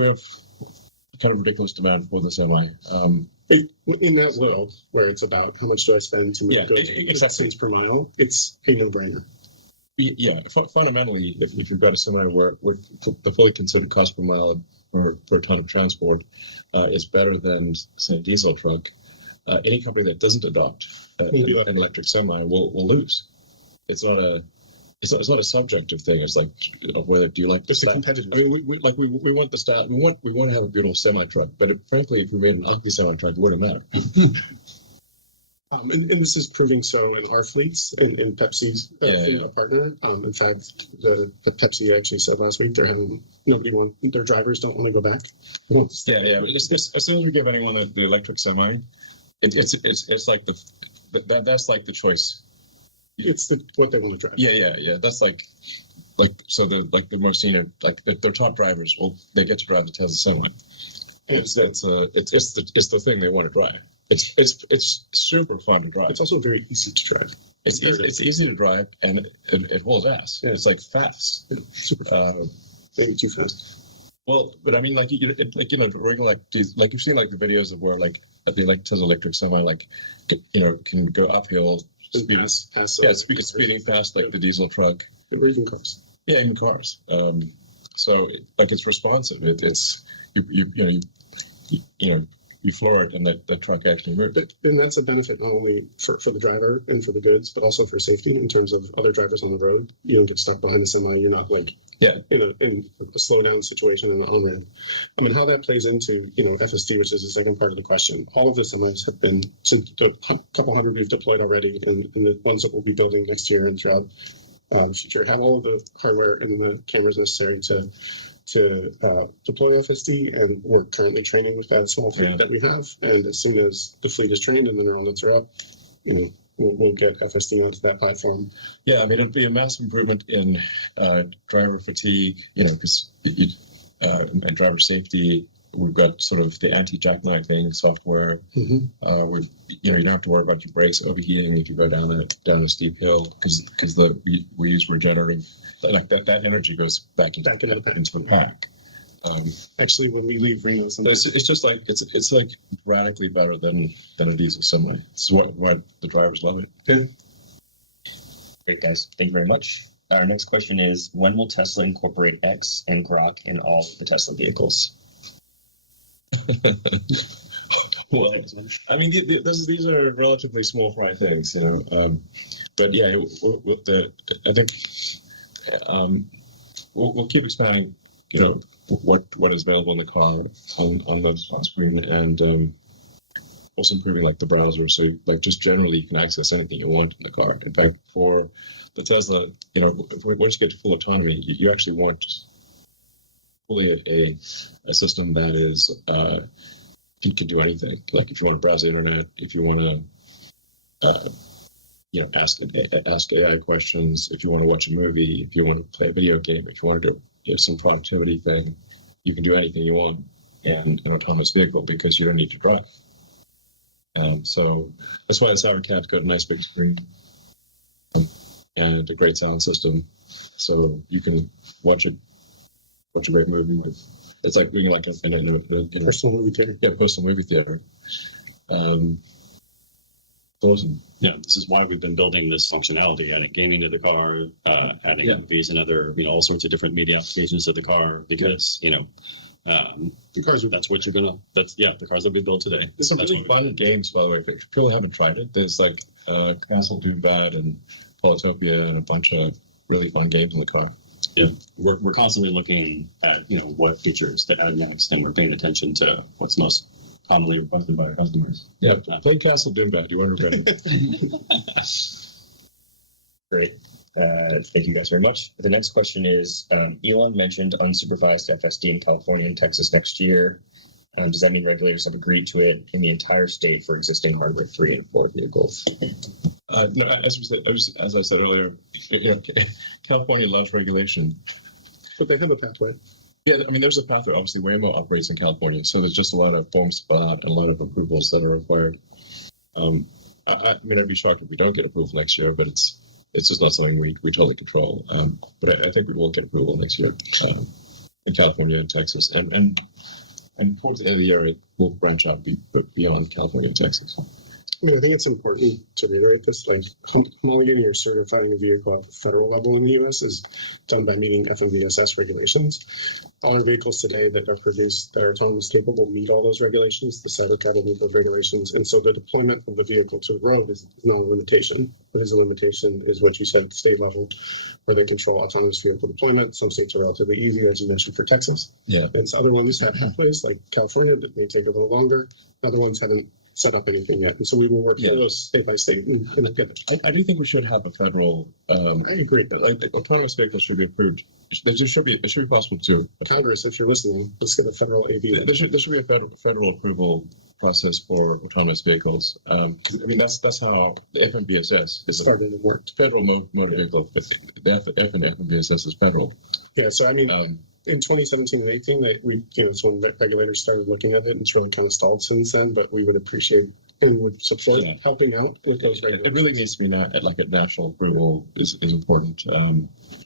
have kind of ridiculous demand for the Semi. In that world where it's about how much do I spend to make goods exactly. cents per mile, it's a no-brainer. Yeah, fundamentally, if you've got a Semi where the fully considered cost per mile or per ton of transport is better than, say, a diesel truck, any company that doesn't adopt an electric Semi will lose. It's not a subjective thing. It's like, whether do you like the style? Competitive. I mean, we want the style. We want to have a beautiful semi truck. But frankly, if we made an ugly semi truck, it wouldn't matter. And this is proving so in our fleets and in Pepsi's fleet partner. In fact, the Pepsi actually said last week their drivers don't want to go back. Yeah. As soon as we give anyone the electric semi, it's like that's like the choice. It's what they want to drive. Yeah. That's like so the most senior, like their top drivers, well, they get to drive the Tesla semi. It's the thing they want to drive. It's super fun to drive. It's also very easy to drive. It's easy to drive, and it holds ass. Yeah. It's like fast. Yeah, super fast. Maybe too fast. Well, but I mean, regular like you've seen like the videos of where like the Tesla electric semi can go uphill, speeding past like the diesel truck, or even cars. Yeah, even cars. So it's responsive. It's you floor it and the truck actually moves. And that's a benefit not only for the driver and for the goods, but also for safety in terms of other drivers on the road. You don't get stuck behind a semi. You're not in a slowdown situation in the on-ramp. I mean, how that plays into FSD, which is the second part of the question. All of the semis have been, since the couple hundred we've deployed already, and the ones that we'll be building next year and throughout the future have all of the hardware and the cameras necessary to deploy FSD, and we're currently training with that small fleet that we have. And as soon as the fleet is trained and the neural nets are up, we'll get FSD onto that platform. Yeah, I mean, it'd be a massive improvement in driver fatigue, because and driver safety. We've got sort of the anti-jackknifing software. Where you don't have to worry about your brakes overheating if you go down a steep hill, because we use regenerative. Like that energy goes back into the pack. Actually, when we leave Reno, it's just like it's like radically better than a diesel semi. It's why the drivers love it. Yeah. Great, guys. Thank you very much. Our next question is: when will Tesla incorporate X and Grok in all of the Tesla vehicles? Well, I mean, these are relatively small fry things, but yeah, I think we'll keep expanding, what is available in the car on the screen, and also improving like the browser, so like just generally you can access anything you want in the car. In fact, for the Tesla, once you get to full autonomy, you actually want fully a system that is can do anything. Like if you want to browse the internet, if you want to ask AI questions, if you want to watch a movie, if you want to play a video game, if you want to do some productivity thing, you can do anything you want in an autonomous vehicle because you don't need to drive. So that's why the Cybercab's got a nice big screen and a great sound system, so you can watch a great movie with. It's like being like a personal movie theater. Yeah, personal movie theater. Awesome. Yeah, this is why we've been building this functionality, adding gaming to the car, adding movies and other, all sorts of different media applications to the car, because the cars are. That's what you're gonna. The cars that we built today. There's some really fun games, by the way. If people haven't tried it, there's like Castle Doombad and Polytopia and a bunch of really fun games in the car. Yeah, we're constantly looking at what features to add next, and we're paying attention to what's most commonly requested by our customers. Yeah, play Castle Doombad. You won't regret it. Great. Thank you guys very much. The next question is, Elon mentioned unsupervised FSD in California and Texas next year. Does that mean regulators have agreed to it in the entire state for existing hardware 3 and 4 vehicles? No, as I said earlier, California loves regulation. But they have a pathway. Yeah, I mean, there's a pathway. Obviously, Waymo operates in California, so there's just a lot of forms for that and a lot of approvals that are required. I mean, I'd be shocked if we don't get approval next year, but it's just not something we totally control. But I think we will get approval next year in California and Texas, and towards the end of the year, it will branch out beyond California and Texas. I mean, I think it's important to reiterate this, like homologating or certifying a vehicle at the federal level in the U.S. is done by meeting FMVSS regulations. All our vehicles today that are produced, that are autonomous capable, meet all those regulations. The Cybercab will meet those regulations. And so the deployment of the vehicle to the road is not a limitation. What is a limitation is what you said, state level, where they control autonomous vehicle deployment. Some states are relatively easy, as you mentioned, for Texas. Yeah. And other ones have pathways, like California, that may take a little longer. Other ones haven't set up anything yet. And so we will work Yeah. through those state by state and get it. I do think we should have a federal, I agree. like autonomous vehicles should be approved. It should be possible to. Congress, if you're listening, let's get a federal AV. There should be a federal approval process for autonomous vehicles. I mean, that's how the FMVSS is a Started and worked. federal motor vehicle. But the FMVSS is federal. Yeah, so I mean, Um, in 2017 and 18, it's when regulators started looking at it, and it's really kind of stalled since then. But we would appreciate and would support Yeah. helping out with those It regulators. really needs to be like a national approval is important.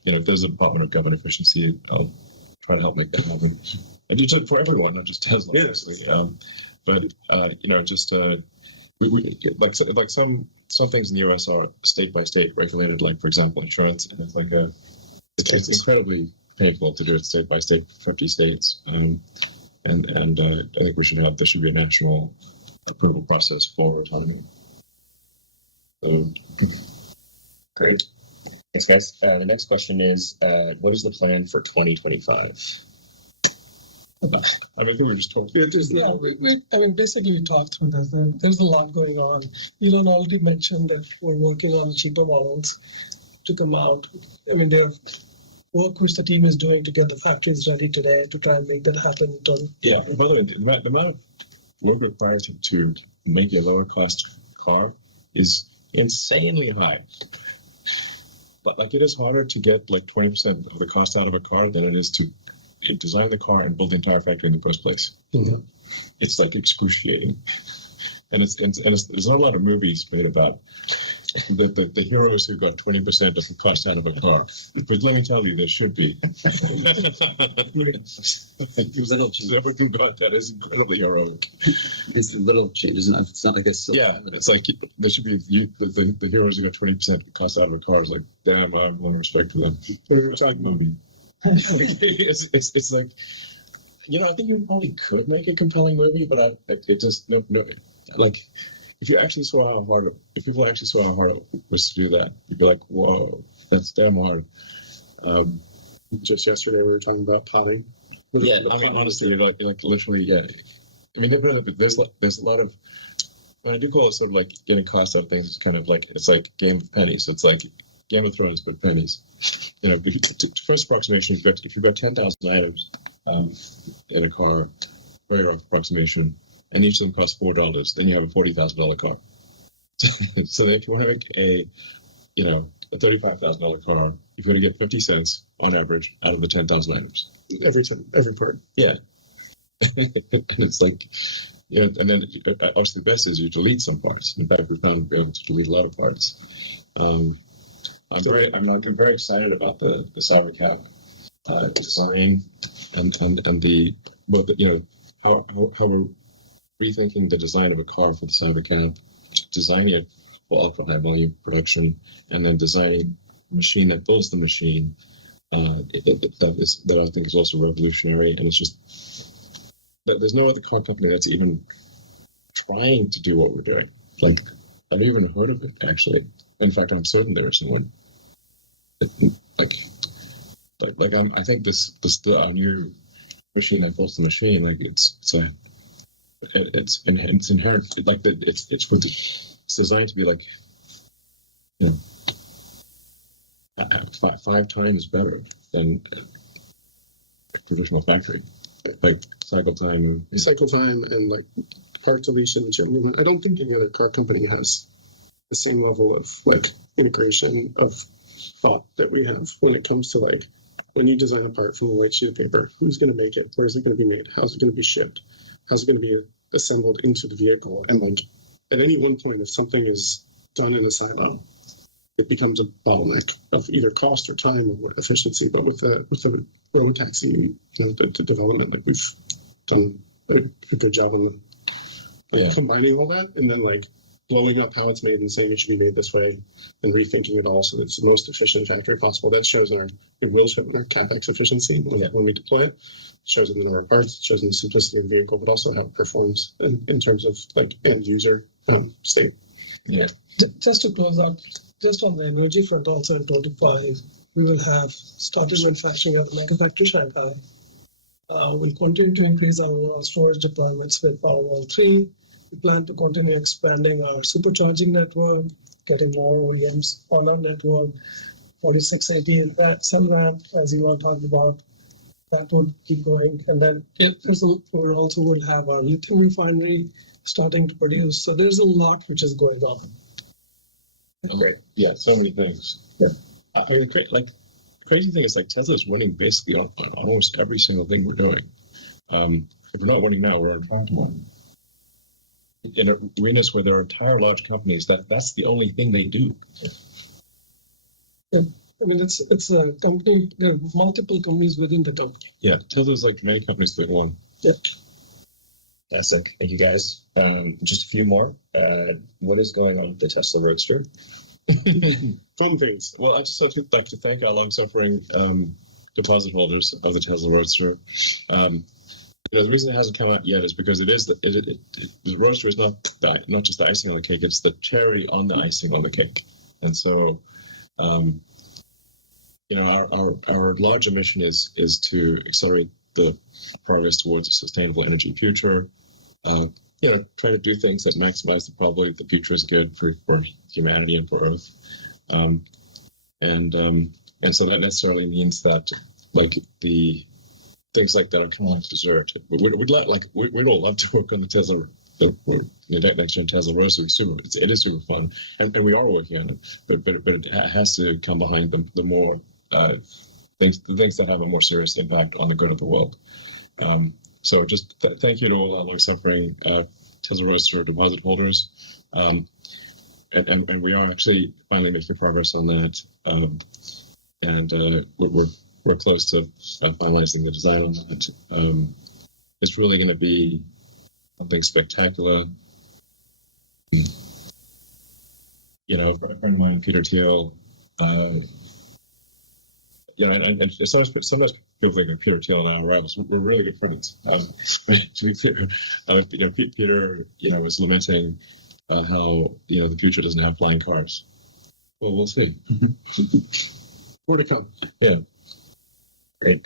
If there's a Department of Government Efficiency, I'll try to help make that happen. And just for everyone, not just Tesla. Yes. Obviously. Like some things in the U.S. are state by state regulated. Like for example, insurance, and it's incredibly painful to do it state by state, 50 states. I think there should be a national approval process for autonomy. So, Great. Thanks, guys. The next question is, what is the plan for 2025? I think we just talked. Basically we talked through this. There's a lot going on. Elon already mentioned that we're working on cheaper models to come out. I mean, there's work which the team is doing to get the factories ready today to try and make that happen. Yeah. By the way, the amount of work required to make a lower cost car is insanely high. But it is harder to get 20% of the cost out of a car than it is to design the car and build the entire factory in the first place. Mhm. It's excruciating, and there's not a lot of movies made about the heroes who got 20% of the cost out of a car. But let me tell you, there should be. Little changes. Whoever got that is incredibly heroic. It's little changes. It's not like a silver. Yeah, it's there should be the heroes who got 20% cost out of a car. It's damn, I have no respect for them. We're talking Movie. it's like, I think you probably could make a compelling movie, but it just no. If you actually saw how hard, if people actually saw how hard it was to do that, you'd be like, whoa, that's damn hard. just yesterday we were talking about potting. Yeah, I mean, honestly, literally, yeah. I mean, there's a lot of, when I do call it sort of getting cost out of things, it's kind of it's like Game of Pennies. It's like Game of Thrones, but pennies. First approximation, if you've got 10,000 items in a car, very rough approximation, and each of them costs $4, then you have a $40,000 car. So if you want to make a $35,000 car, you've got to get 50 cents on average out of the 10,000 items. Every part. Yeah. And it's and then obviously the best is you delete some parts. In fact, we found able to delete a lot of parts. I'm very excited about the Cybercab design and how we're rethinking the design of a car for the Cybercab, designing it for ultra high volume production, and then designing a machine that builds the machine that I think is also revolutionary. And it's just that there's no other car company that's even trying to do what we're doing. I've even heard of it, actually. In fact, I'm certain there is one. I think our new machine that builds the machine, it's inherent, it's designed to be 5 times better than a traditional factory. Cycle time and part deletion. I don't think any other car company has the same level of integration of thought that we have when it comes to when you design a part from a white sheet of paper. Who's going to make it? Where is it going to be made? How's it going to be shipped? How's it going to be assembled into the vehicle? And at any one point, if something is done in a silo, it becomes a bottleneck of either cost or time or efficiency. But with the robotaxi the development, we've done a good job on combining all that, and then blowing up how it's made and saying it should be made this way, and rethinking it all so that it's the most efficient factory possible. That shows in our CapEx efficiency when we deploy it. Shows in the number of parts, shows in the simplicity of the vehicle, but also how it performs in terms of end user state. Yeah. Just to close out, just on the energy front, also in 25, we will have started manufacturing at the Mega Factory Shanghai. We'll continue to increase our overall storage deployments with Powerwall 3. we plan to continue expanding our supercharging network, getting more OEMs on our network. 4680 cell ramp, as Elon talked about, that would keep going. And then we also will have a lithium refinery starting to produce. So there's a lot which is going on. Great. Yeah, so many things. Yeah. I mean, the crazy thing is like Tesla's winning basically on almost every single thing we're doing. If we're not winning now, we're on track to win. In arenas where there are entire large companies, that's the only thing they do. Yeah. I mean, it's a company. There are multiple companies within the company. Yeah, Tesla's like many companies that one. Yeah. Fantastic. Thank you, guys. Just a few more. What is going on with the Tesla Roadster? Fun things. Well, I just like to thank our long-suffering deposit holders of the Tesla Roadster. The reason it hasn't come out yet is because the Roadster is not just the icing on the cake; it's the cherry on the icing on the cake. And so, our larger mission is to accelerate the progress towards a sustainable energy future. Try to do things that maximize the probability that the future is good for humanity and for Earth. And so that necessarily means that like the things like that are kind of like dessert. We'd all love to work on the Tesla, the next gen Tesla Roadster. It is super fun, and we are working on it. But it has to come behind the more things that have a more serious impact on the good of the world. So just thank you to all our long-suffering Tesla Roadster deposit holders. And we are actually finally making progress on that. We're close to finalizing the design on that. It's really going to be something spectacular. A friend of mine, Peter Thiel, and sometimes people think of Peter Thiel and I are rivals. We're really good friends. To be clear, Peter, was lamenting how the future doesn't have flying cars. Well, we'll see. More to come. Yeah. Great.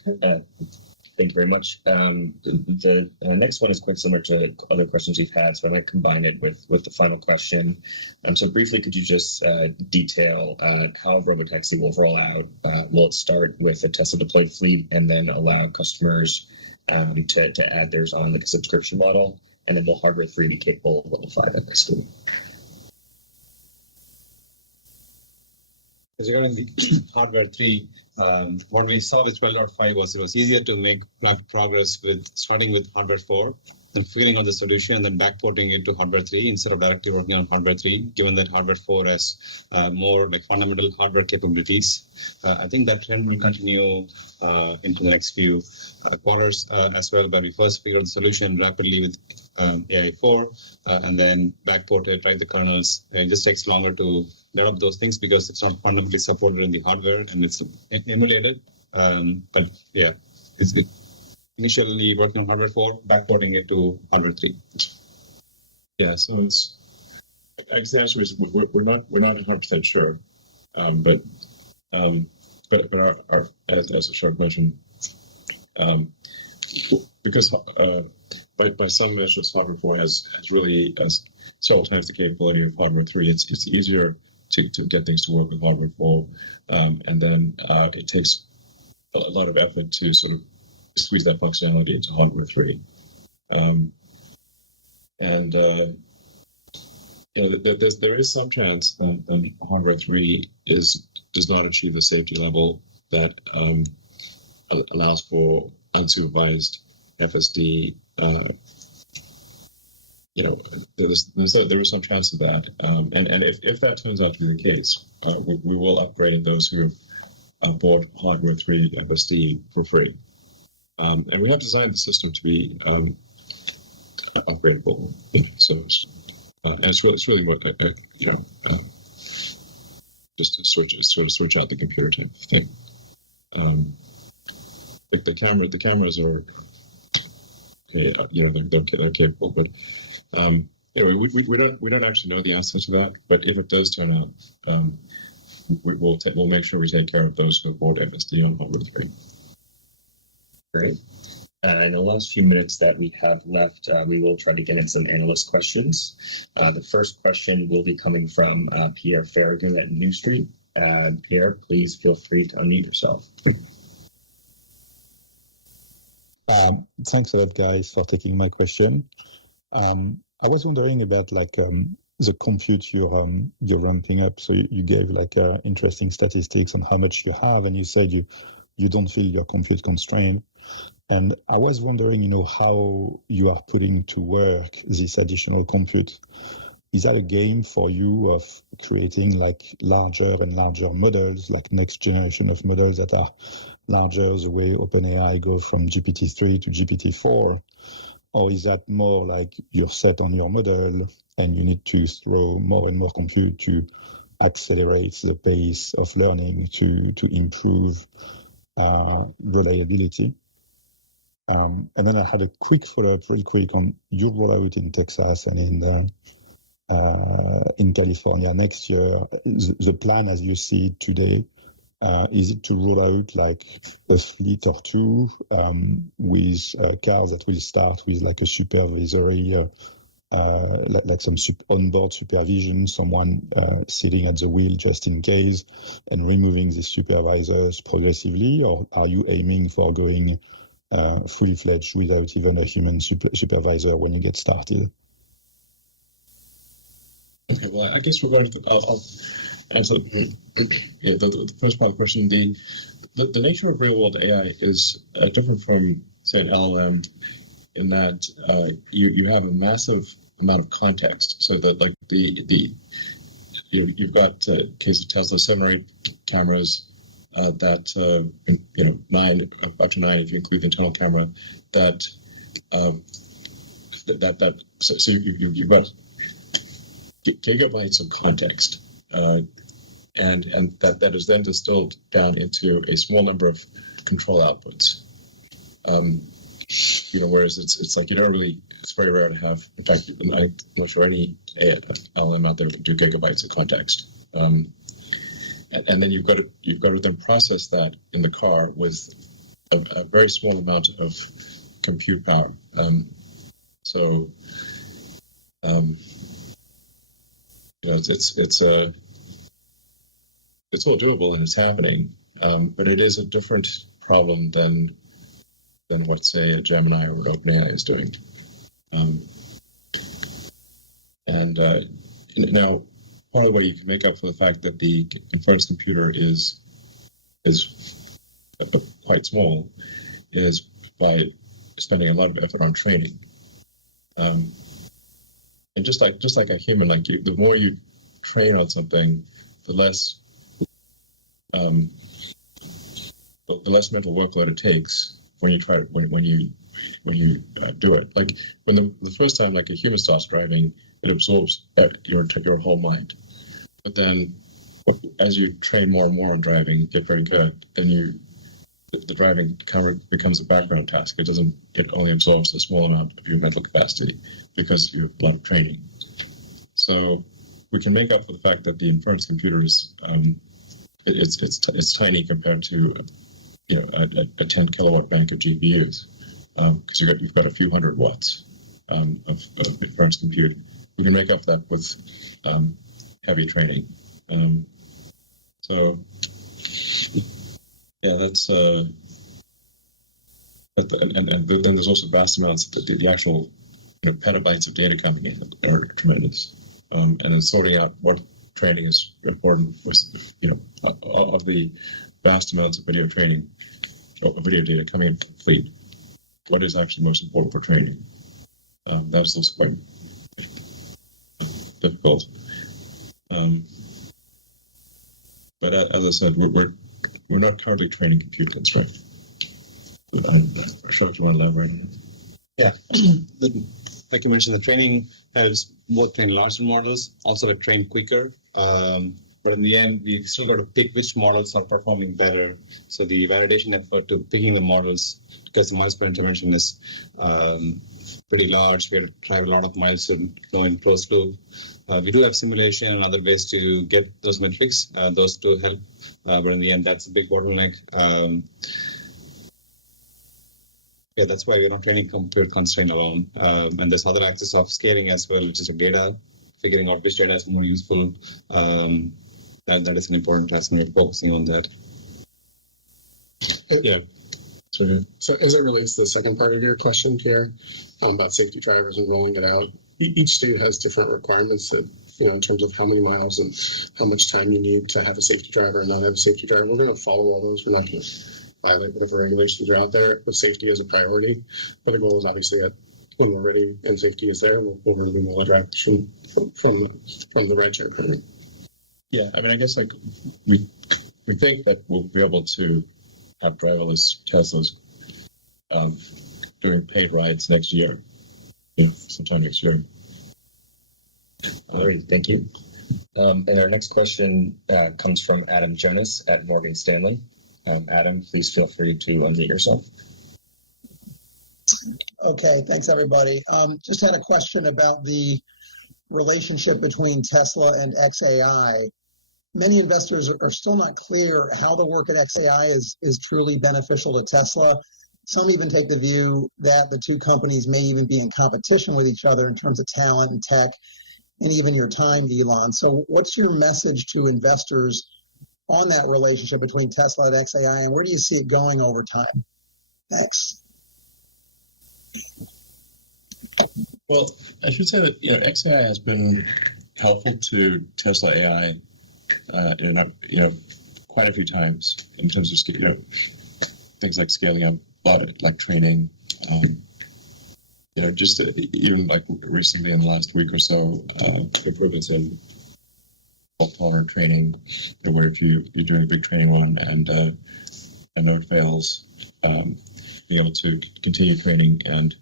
Thank you very much. The next one is quite similar to other questions we've had, so I might combine it with the final question. So briefly, could you just detail how Robotaxi will roll out? Will it start with a Tesla deployed fleet and then allow customers to add theirs on like a subscription model? And then will Hardware 3 be capable of level 5 FSD? Regarding the Hardware 3, what we saw with 12.5 was it was easier to make progress with starting with Hardware 4, then figuring out the solution, and then backporting it to Hardware 3 instead of directly working on Hardware 3, given that Hardware 4 has more like fundamental hardware capabilities. I think that trend will continue into the next few quarters as well, where we first figure out the solution rapidly with AI4 and then backport it, write the kernels. It just takes longer to develop those things because it's not fundamentally supported in the hardware and it's emulated. But yeah, it's initially working on Hardware 4, backporting it to Hardware 3. Yeah, so I guess the answer is we're not 100% sure, but our as Ashok mentioned, because by some measures Hardware 4 has really several times the capability of Hardware 3. It's easier to get things to work with Hardware 4, and then it takes a lot of effort to sort of squeeze that functionality into Hardware 3. There is some chance that Hardware 3 does not achieve the safety level that allows for unsupervised FSD. There is some chance of that, and if that turns out to be the case, we will upgrade those who have bought Hardware 3 FSD for free, and we have designed the system to be upgradable. And it's really what just to switch out the computer type of thing. Like the cameras are they're capable, but anyway, we don't actually know the answer to that. But if it does turn out, we'll make sure we take care of those who have bought FSD on Hardware 3. Great. In the last few minutes that we have left, we will try to get in some analyst questions. The first question will be coming from Pierre Farragut at New Street. Pierre, please feel free to unmute yourself. Thanks a lot, guys, for taking my question. I was wondering about the compute you're ramping up. So you gave interesting statistics on how much you have, and you said you don't feel you're compute constrained. And I was wondering, how you are putting to work this additional compute. Is that a game for you of creating larger and larger models, like next generation of models that are larger, the way OpenAI go from GPT-3 to GPT-4? Or is that more like you're set on your model and you need to throw more and more compute to accelerate the pace of learning to improve reliability? And then I had a quick follow-up, real quick, on your rollout in Texas and in California next year. The plan, as you see it today, is it to roll out a fleet or two with cars that will start with a supervisory, some onboard supervision, someone sitting at the wheel just in case, and removing the supervisors progressively? Or are you aiming for going fully fledged without even a human supervisor when you get started? Okay, well, I guess regarding I'll answer the first part of the question. The nature of real world AI is different from, say, an LLM, in that you have a massive amount of context. So that you've got case of Tesla 7 or 8 cameras. That up to 9 if you include the internal camera. So you've got gigabytes of context, and that is then distilled down into a small number of control outputs. Whereas it's like it's very rare to have. In fact, I'm not sure any LLM out there can do gigabytes of context. And then you've got to then process that in the car with a very small amount of compute power. It's all doable and it's happening, but it is a different problem than what, say, a Gemini or what OpenAI is doing. Now, part of the way you can make up for the fact that the inference computer is quite small is by spending a lot of effort on training. And just like a human, the more you train on something, the less mental workload it takes when you try when you do it. Like when the first time, a human starts driving, it absorbs your whole mind. But then, as you train more and more on driving, get very good, then the driving becomes a background task. It only absorbs a small amount of your mental capacity because you have a lot of training. So we can make up for the fact that the inference computer is it's tiny compared to a 10 kilowatt bank of GPUs, because you've got a few hundred watts of inference compute. We can make up for that with heavy training. That's and then there's also vast amounts of the actual petabytes of data coming in that are tremendous, and then sorting out what training is important of the vast amounts of video data coming into the fleet. What is actually most important for training? That's also quite difficult. But as I said, we're not currently training compute constrained. I'm sure if you want to elaborate on it. Yeah, like you mentioned, the training helps both train larger models, also train quicker. But in the end, we still got to pick which models are performing better. So the validation effort to picking the models, because the miles per intervention is pretty large, we have to drive a lot of miles to go in closed loop. We do have simulation and other ways to get those metrics. Those two help, but in the end, that's a big bottleneck. Yeah, that's why we're not training compute constraint alone. And there's other axis of scaling as well, which is data, figuring out which data is more useful. That is an important task, and we're focusing on that. Yeah. So as it relates to the second part of your question, Pierre, about safety drivers and rolling it out, each state has different requirements that, in terms of how many miles and how much time you need to have a safety driver and not have a safety driver. We're going to follow all those. We're not going to violate whatever regulations are out there, with safety as a priority. But the goal is obviously that when we're ready and safety is there, we'll remove all the drivers from the rideshare program. Yeah, I mean, I guess like we think that we'll be able to have driverless Teslas doing paid rides next year, sometime next year. All right, thank you. And our next question comes from Adam Jonas at Morgan Stanley. Adam, please feel free to unmute yourself. Okay, thanks everybody. Just had a question about the relationship between Tesla and XAI. Many investors are still not clear how the work at XAI is truly beneficial to Tesla. Some even take the view that the two companies may even be in competition with each other in terms of talent and tech, and even your time, Elon. So what's your message to investors on that relationship between Tesla and XAI, and where do you see it going over time? Thanks. Well, I should say that XAI has been helpful to Tesla AI, quite a few times in terms of things like scaling up, like training. Just even like recently in the last week or so, improvements in fault-tolerant training, where if you're doing a big training run and a node fails, being able to continue training and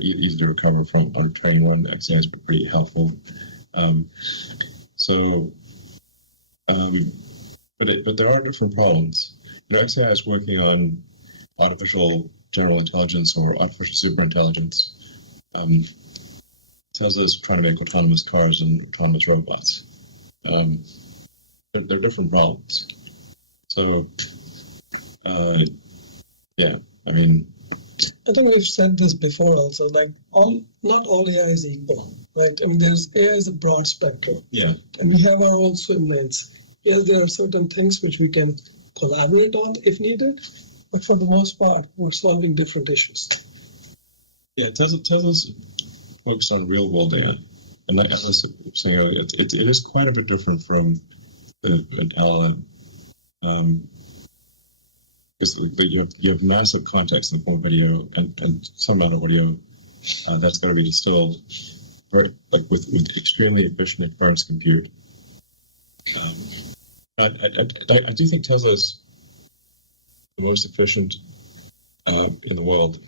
easy to recover from on a training run, XAI has been pretty helpful. But there are different problems. XAI is working on artificial general intelligence or artificial superintelligence. Tesla is trying to make autonomous cars and autonomous robots. They're different problems. So, yeah, I mean, I think we've said this before also, like not all AI is equal, right? I mean, AI is a broad spectrum. Yeah. And we have our own swim lanes. Yes, there are certain things which we can collaborate on if needed, but for the most part, we're solving different issues. Yeah, Tesla's focused on real world AI. And like I was saying earlier, it is quite a bit different from an LLM. Because you have massive context in the form of video and some amount of audio that's going to be distilled with extremely efficient inference compute. I do think Tesla is the most efficient in the world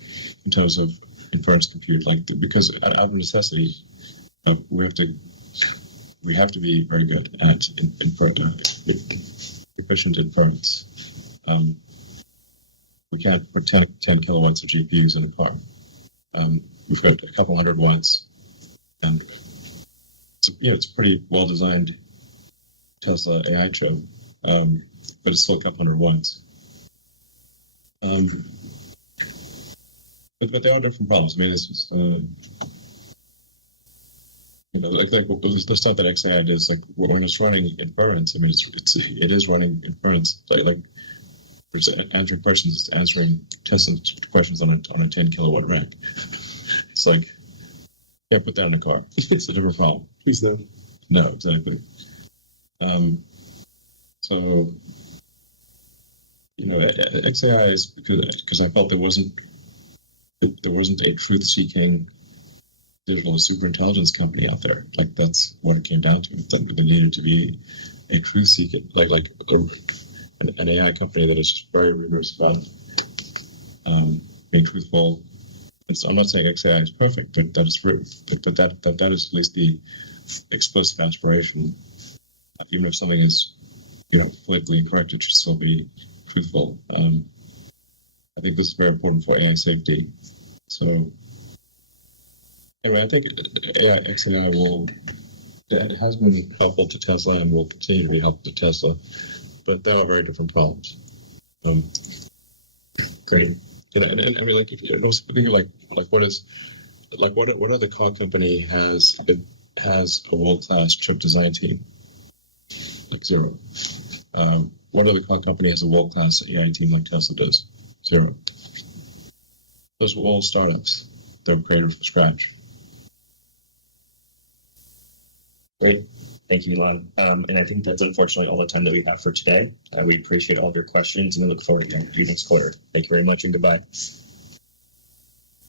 in terms of inference compute, because out of necessity, we have to be very good at efficient inference. We can't put 10 kilowatts of GPUs in a car. We've got a couple hundred watts, and it's pretty well designed Tesla AI chip, but it's still a couple hundred watts. But there are different problems. I mean, it's just, the stuff that XAI does, like when it's running inference. I mean, it is running inference. Like it's answering questions, it's testing questions on a 10 kilowatt rack. It's like, can't put that in a car. It's a different problem. Please no. No, exactly. So, XAI is because I felt there wasn't a truth-seeking digital superintelligence company out there. Like that's what it came down to. That there needed to be a truth-seeking, an AI company that is just very rigorous about being truthful. And so I'm not saying XAI is perfect, but that is that is at least the explicit aspiration. Even if something is, politically incorrect, it should still be truthful. I think this is very important for AI safety. So, anyway, I think XAI has been helpful to Tesla and will continue to be helpful to Tesla, but there are very different problems. Great. And I mean, like, if you're also thinking like what other car company has a world-class chip design team? Like zero. What other car company has a world-class AI team like Tesla does? Zero. Those were all startups that were created from scratch. Great. Thank you, Elon. And I think that's unfortunately all the time that we have for today. We appreciate all of your questions and we look forward to hearing your next quarter. Thank you very much and goodbye.